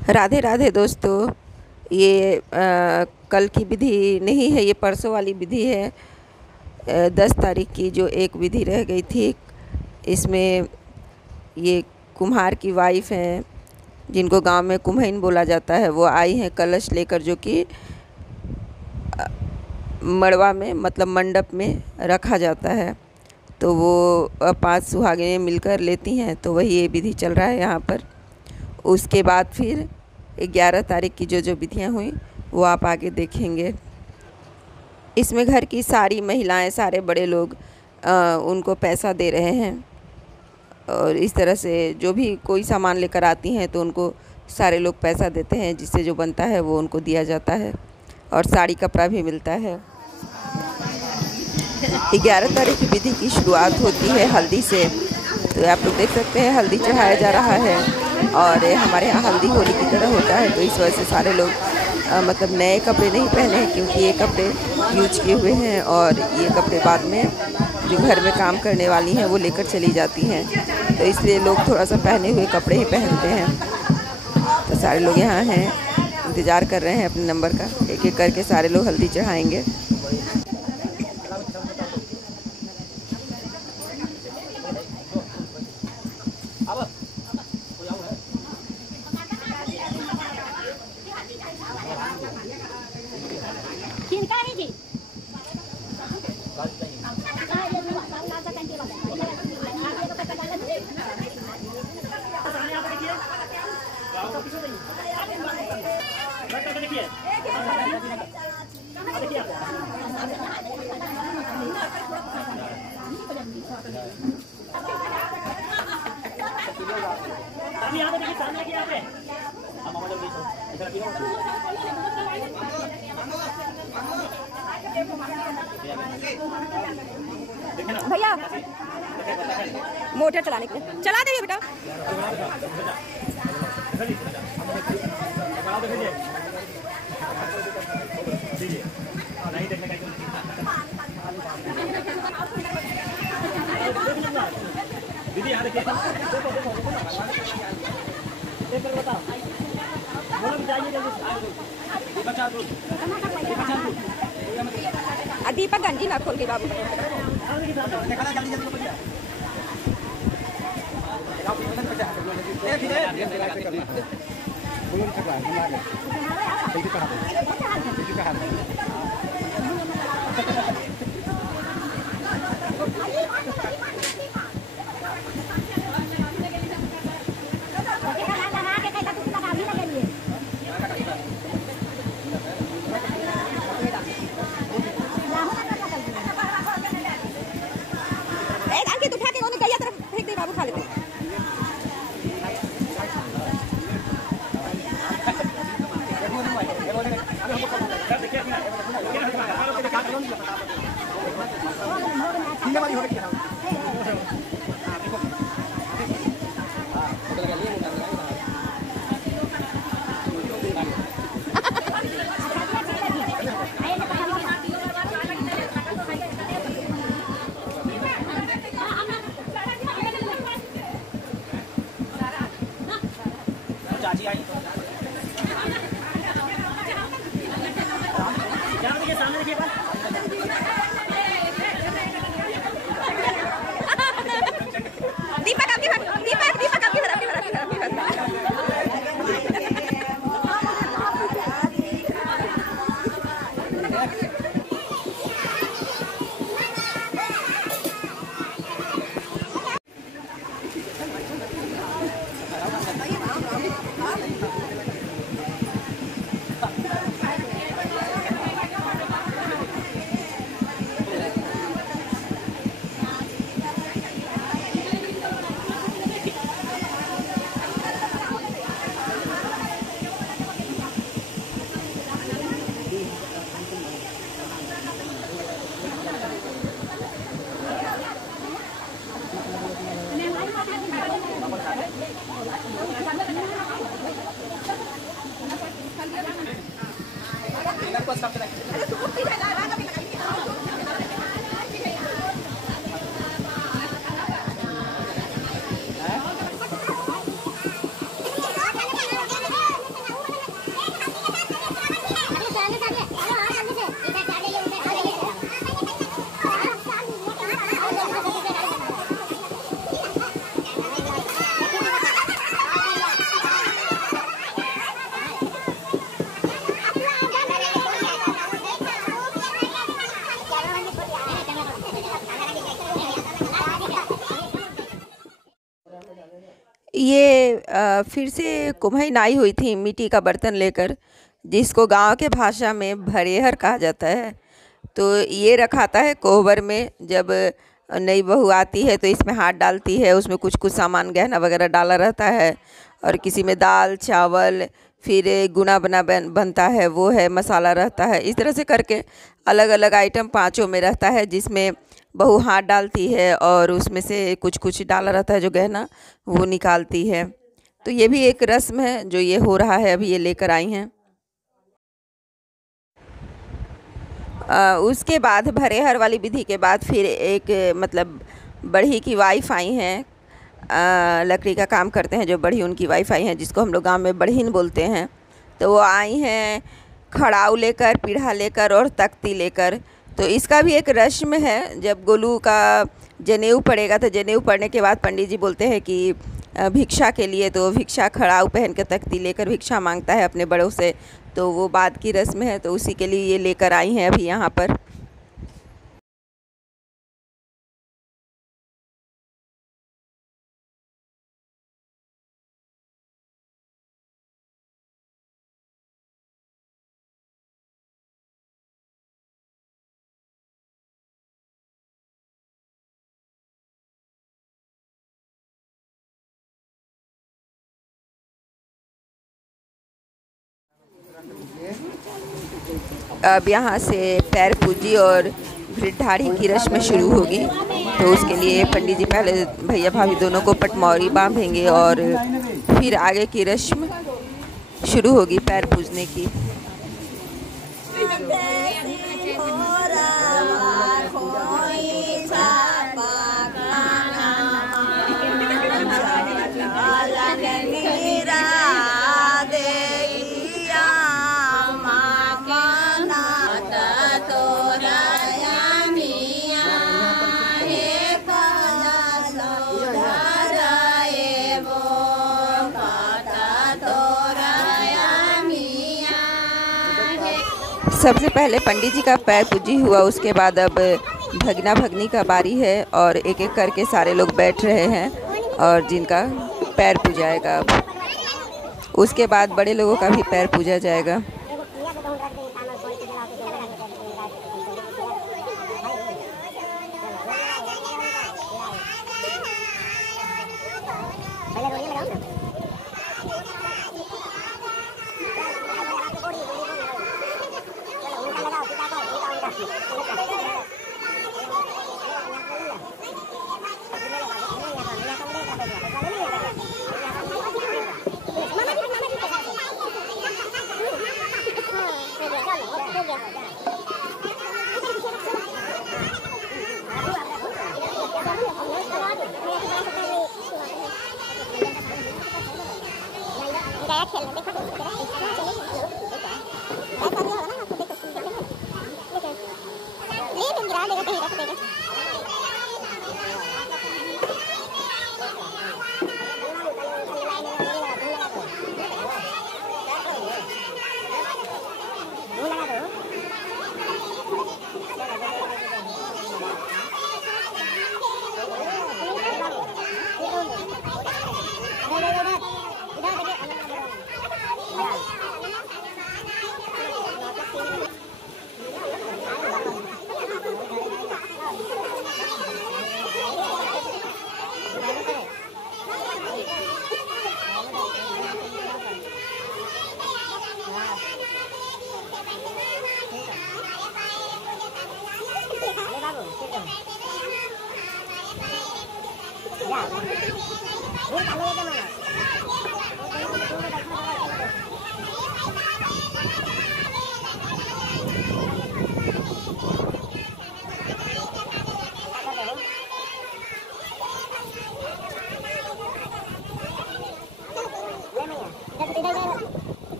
राधे राधे दोस्तों। ये कल की विधि नहीं है, ये परसों वाली विधि है। 10 तारीख की जो एक विधि रह गई थी, इसमें ये कुम्हार की वाइफ हैं, जिनको गांव में कुम्हैन बोला जाता है, वो आई हैं कलश लेकर, जो कि मड़वा में मतलब मंडप में रखा जाता है। तो वो 5 सुहागिनें मिलकर लेती हैं, तो वही ये विधि चल रहा है यहाँ पर। उसके बाद फिर 11 तारीख की जो विधियाँ हुई वो आप आगे देखेंगे। इसमें घर की सारी महिलाएं, सारे बड़े लोग उनको पैसा दे रहे हैं, और इस तरह से जो भी कोई सामान लेकर आती हैं तो उनको सारे लोग पैसा देते हैं, जिससे जो बनता है वो उनको दिया जाता है, और साड़ी कपड़ा भी मिलता है। 11 तारीख की विधि की शुरुआत होती है हल्दी से। तो आप लोग देख सकते हैं हल्दी चढ़ाया जा रहा है, और हमारे यहाँ हल्दी होली की तरह होता है। तो इस वजह से सारे लोग मतलब नए कपड़े नहीं पहने हैं, क्योंकि ये कपड़े यूज किए हुए हैं, और ये कपड़े बाद में जो घर में काम करने वाली हैं वो लेकर चली जाती हैं। तो इसलिए लोग थोड़ा सा पहने हुए कपड़े ही पहनते हैं। तो सारे लोग यहाँ हैं, इंतज़ार कर रहे हैं अपने नंबर का। एक एक करके सारे लोग हल्दी चढ़ाएँगे। भैया मोटर चलाने के लिए चला दे बेटा। दीदी यहाँ देखिए, बताओ दीपक गंजी ना खोल के बाबू। फिर से कुम्हाई आई हुई थी मिट्टी का बर्तन लेकर, जिसको गांव के भाषा में भरेहर कहा जाता है। तो ये रखाता है कोहबर में। जब नई बहू आती है तो इसमें हाथ डालती है, उसमें कुछ कुछ सामान गहना वगैरह डाला रहता है, और किसी में दाल चावल, फिर गुना बनता है, वो है, मसाला रहता है। इस तरह से करके अलग अलग आइटम पाँचों में रहता है, जिसमें बहू हाथ डालती है और उसमें से कुछ कुछ डाला रहता है जो गहना, वो निकालती है। तो ये भी एक रस्म है जो ये हो रहा है, अभी ये लेकर आई हैं। उसके बाद भरेहर वाली विधि के बाद फिर एक मतलब बढ़ी की वाइफ आई हैं, लकड़ी का काम करते हैं जो बढ़ी, उनकी वाइफ आई हैं, जिसको हम लोग गांव में बढ़ीन बोलते हैं। तो वो आई हैं खड़ाऊ लेकर, पीढ़ा लेकर और तख्ती लेकर। तो इसका भी एक रस्म है। जब गोलू का जनेऊ पड़ेगा तो जनेऊ पड़ने के बाद पंडित जी बोलते हैं कि भिक्षा के लिए, तो भिक्षा खड़ाऊ पहन के तख्ती लेकर भिक्षा मांगता है अपने बड़ों से। तो वो बाद की रस्म है, तो उसी के लिए ये लेकर आई हैं अभी यहाँ पर। अब यहाँ से पैर पूजी और घृतधारी की रस्म शुरू होगी। तो उसके लिए पंडित जी पहले भैया भाभी दोनों को पटमौरी बांधेंगे और फिर आगे की रस्म शुरू होगी पैर पूजने की। सबसे पहले पंडित जी का पैर पूजी हुआ, उसके बाद अब भगना भगनी का बारी है और एक एक करके सारे लोग बैठ रहे हैं और जिनका पैर पूजाएगा। अब उसके बाद बड़े लोगों का भी पैर पूजा जाएगा।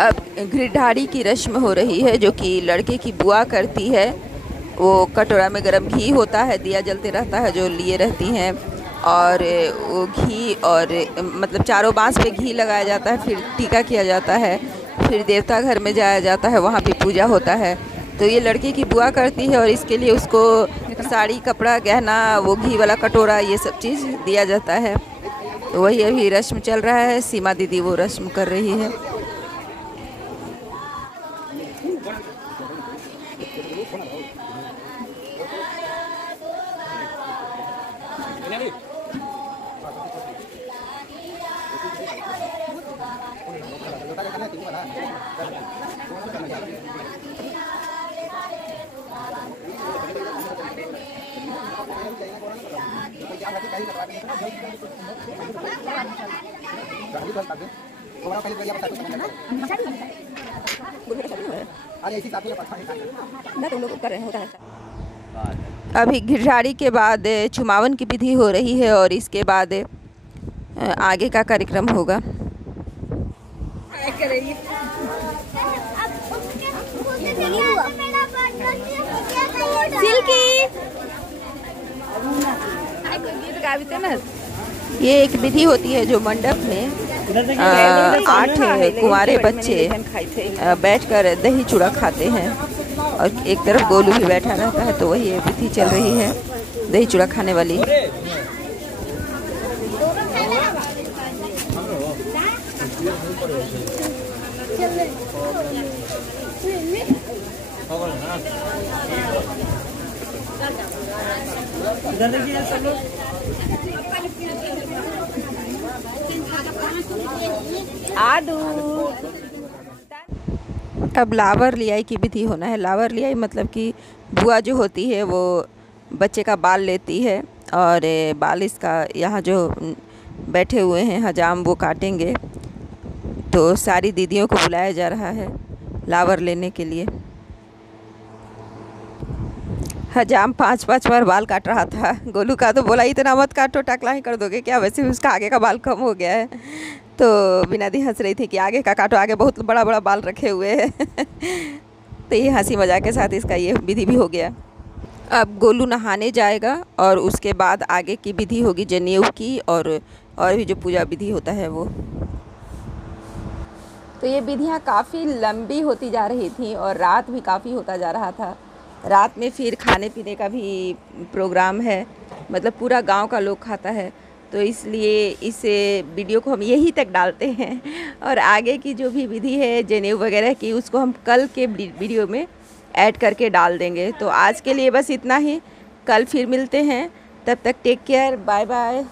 अब घृतधारी की रस्म हो रही है, जो कि लड़के की बुआ करती है। वो कटोरा में गरम घी होता है, दिया जलते रहता है, जो लिए रहती हैं, और वो घी और मतलब चारों बांस पे घी लगाया जाता है, फिर टीका किया जाता है, फिर देवता घर में जाया जाता है, वहाँ पे पूजा होता है। तो ये लड़के की बुआ करती है और इसके लिए उसको साड़ी, कपड़ा, गहना, वो घी वाला कटोरा, ये सब चीज़ दिया जाता है। तो वही अभी रस्म चल रहा है, सीमा दीदी वो रस्म कर रही है। अभी घृतधारी के बाद चुमावन की विधि हो रही है और इसके बाद आगे का कार्यक्रम होगा। ये एक विधि होती है जो मंडप में 8 कुंवारे बच्चे बैठकर दही चूड़ा खाते हैं और एक तरफ गोलू भी बैठा रहता है। तो वही ये विधि चल रही है, दही चूड़ा खाने वाली। अब लावर लियाई की विधि होना है। लावर लियाई मतलब कि बुआ जो होती है वो बच्चे का बाल लेती है और बाल इसका यहाँ जो बैठे हुए हैं हजाम वो काटेंगे। तो सारी दीदियों को बुलाया जा रहा है लावर लेने के लिए। हजाम 5-5 बार बाल काट रहा था। गोलू का तो बोला इतना मत काटो, टकला ही कर दोगे क्या? वैसे भी उसका आगे का बाल कम हो गया है। तो बिना दी हंस रही थी कि आगे का काटो, आगे बहुत बड़ा बड़ा बाल रखे हुए हैं। तो ये हंसी मजाक के साथ इसका ये विधि भी हो गया। अब गोलू नहाने जाएगा और उसके बाद आगे की विधि होगी जनेऊ की और भी जो पूजा विधि होता है वो। तो ये विधियाँ काफ़ी लंबी होती जा रही थी और रात भी काफ़ी होता जा रहा था। रात में फिर खाने पीने का भी प्रोग्राम है, मतलब पूरा गांव का लोग खाता है। तो इसलिए इस वीडियो को हम यहीं तक डालते हैं और आगे की जो भी विधि है जनेऊ वगैरह की उसको हम कल के वीडियो में ऐड करके डाल देंगे। तो आज के लिए बस इतना ही, कल फिर मिलते हैं, तब तक टेक केयर, बाय बाय।